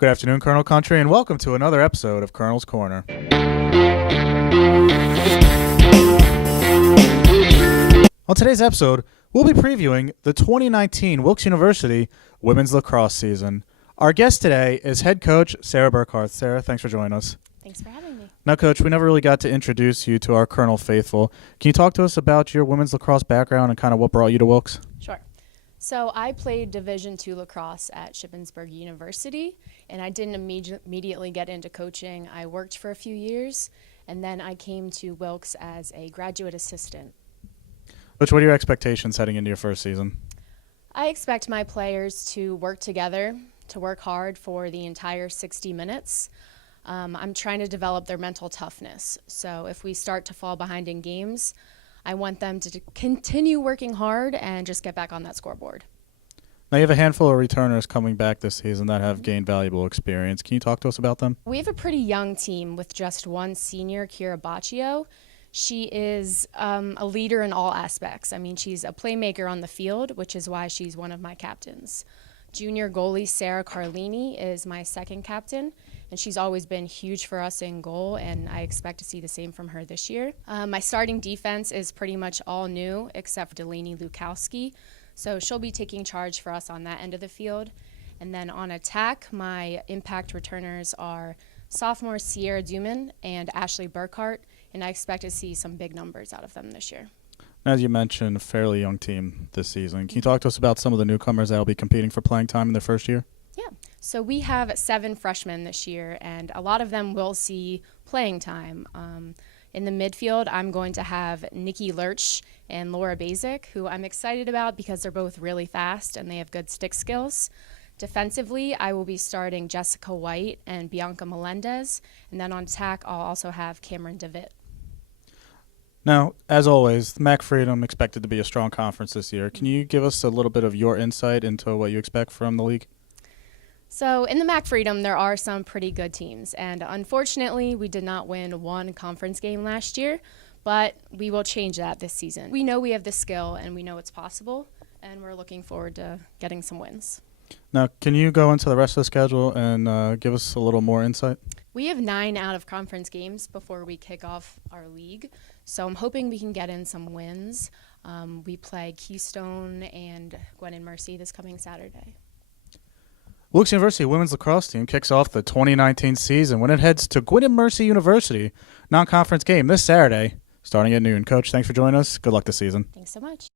Good afternoon, Colonel Country, and welcome to another episode of Colonel's Corner. On today's episode, we'll be previewing the 2019 Wilkes University women's lacrosse season. Our guest today is head coach Sarah Burkarth. Sarah, thanks for joining us. Thanks for having me. Now, Coach, we never really got to introduce you to our Colonel faithful. Can you talk to us about your women's lacrosse background and kind of what brought you to Wilkes? Sure. So I played Division II lacrosse at Wilkes University, and I didn't immediately get into coaching. I worked for a few years, and then I came to Wilkes as a graduate assistant. Coach, what are your expectations heading into your first season? I expect my players to work together, to work hard for the entire 60 minutes. I'm trying to develop their mental toughness. So if we start to fall behind in games, I want them to continue working hard and just get back on that scoreboard. Now, you have a handful of returners coming back this season that have gained valuable experience. Can you talk to us about them? We have a pretty young team with just one senior, Kira Baccio. She is a leader in all aspects. I mean, she's a playmaker on the field, which is why she's one of my captains. Junior goalie Sarah Carlini is my second captain, and she's always been huge for us in goal, and I expect to see the same from her this year. My starting defense is pretty much all new except Delaney Lukowski, so she'll be taking charge for us on that end of the field. And then on attack, my impact returners are sophomore Sierra Duman and Ashley Burkhardt, and I expect to see some big numbers out of them this year. As you mentioned, a fairly young team this season. Can you talk to us about some of the newcomers that will be competing for playing time in their first year? Yeah, so we have 7 freshmen this year, and a lot of them will see playing time. In the midfield, I'm going to have Nikki Lurch and Laura Basic, who I'm excited about because they're both really fast and they have good stick skills. Defensively, I will be starting Jessica White and Bianca Melendez, and then on attack, I'll also have Cameron DeVitt. Now, as always, MAC Freedom expected to be a strong conference this year. Can you give us a little bit of your insight into what you expect from the league? So in the MAC Freedom, there are some pretty good teams, and unfortunately, we did not win one conference game last year, but we will change that this season. We know we have the skill, and we know it's possible, and we're looking forward to getting some wins. Now, can you go into the rest of the schedule and give us a little more insight? We have 9 out-of-conference games before we kick off our league, so I'm hoping we can get in some wins. We play Keystone and Gwynedd Mercy this coming Saturday. Wilkes University women's lacrosse team kicks off the 2019 season when it heads to Gwynedd Mercy University non-conference game this Saturday starting at noon. Coach, thanks for joining us. Good luck this season. Thanks so much.